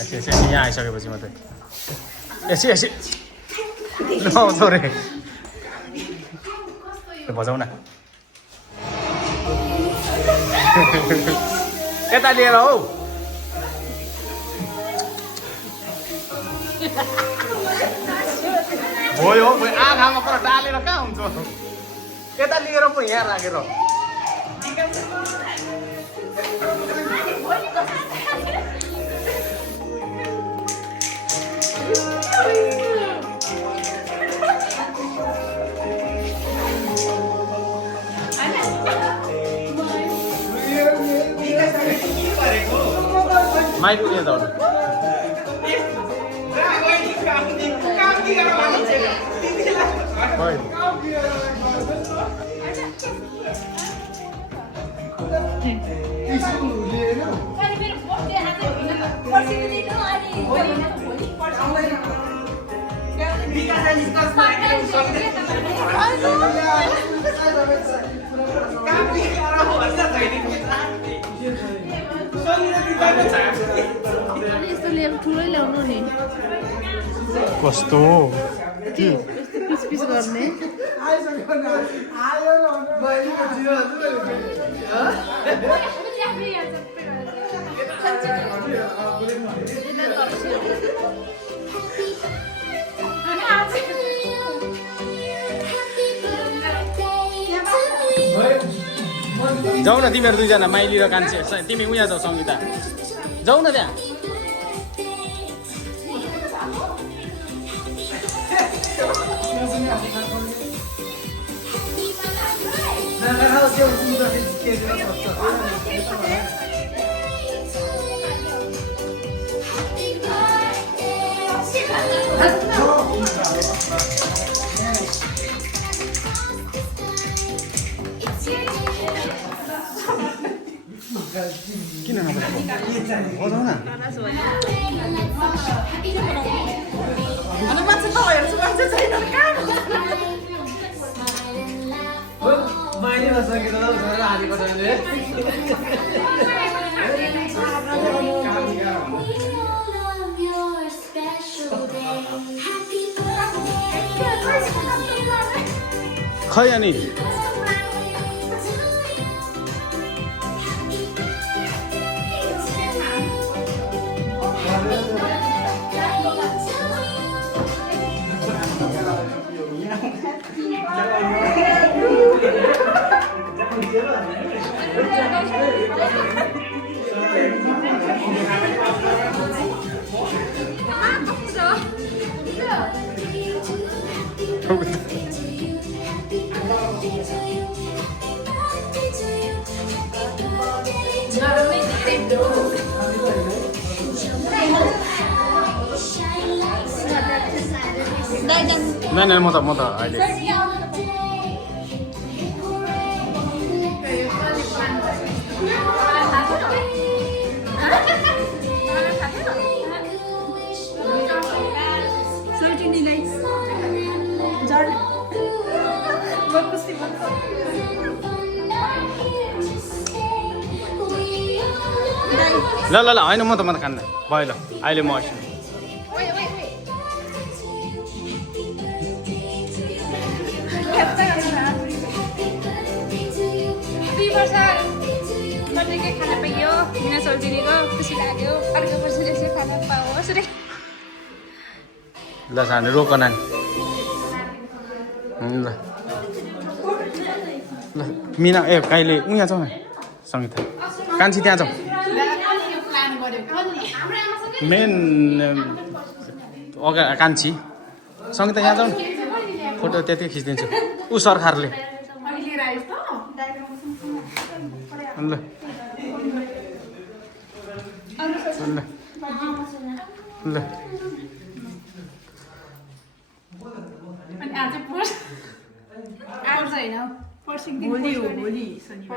एकछिन यहाँ आइसकेपछि मात्रै यसो नआउँछौ रे बजाउ न यता लिएर हौ भयो आँखामा पुरा डालेर कहाँ हुन्छ यता लिएर पो यहाँ राखेर माइक उयो त ठुलै ल्याउनु नि कस्तो पिस पिस गर्ने जाऊ न तिमीहरू दुईजना माइली र कान्छी तिमी उहाँ जाऊ सङ्गीता जाऊ न त्यहाँ किन बजाउ न मैले नसकेर हालेको खै अनि नहीं म त अहिले ल ल ल होइन म त खान्न भयो ल अहिले म आउँछु खाना पाइयो मिना सोल्जिनीको खुसी लाग्यो अर्को वर्ष यसरी खाना पाओस् रे ल सानो रोक नानी ल ल मिना ए कहिले उहाँ जाउँ न सङ्गीता कान्छी त्यहाँ जाउँ मेन अगा कान्छी सङ्गीता यहाँ जाउँ फोटो त्यति खिचिदिन्छु ऊ सरकारले ल ल ल आज होइन पर्सि भोलि शनिबार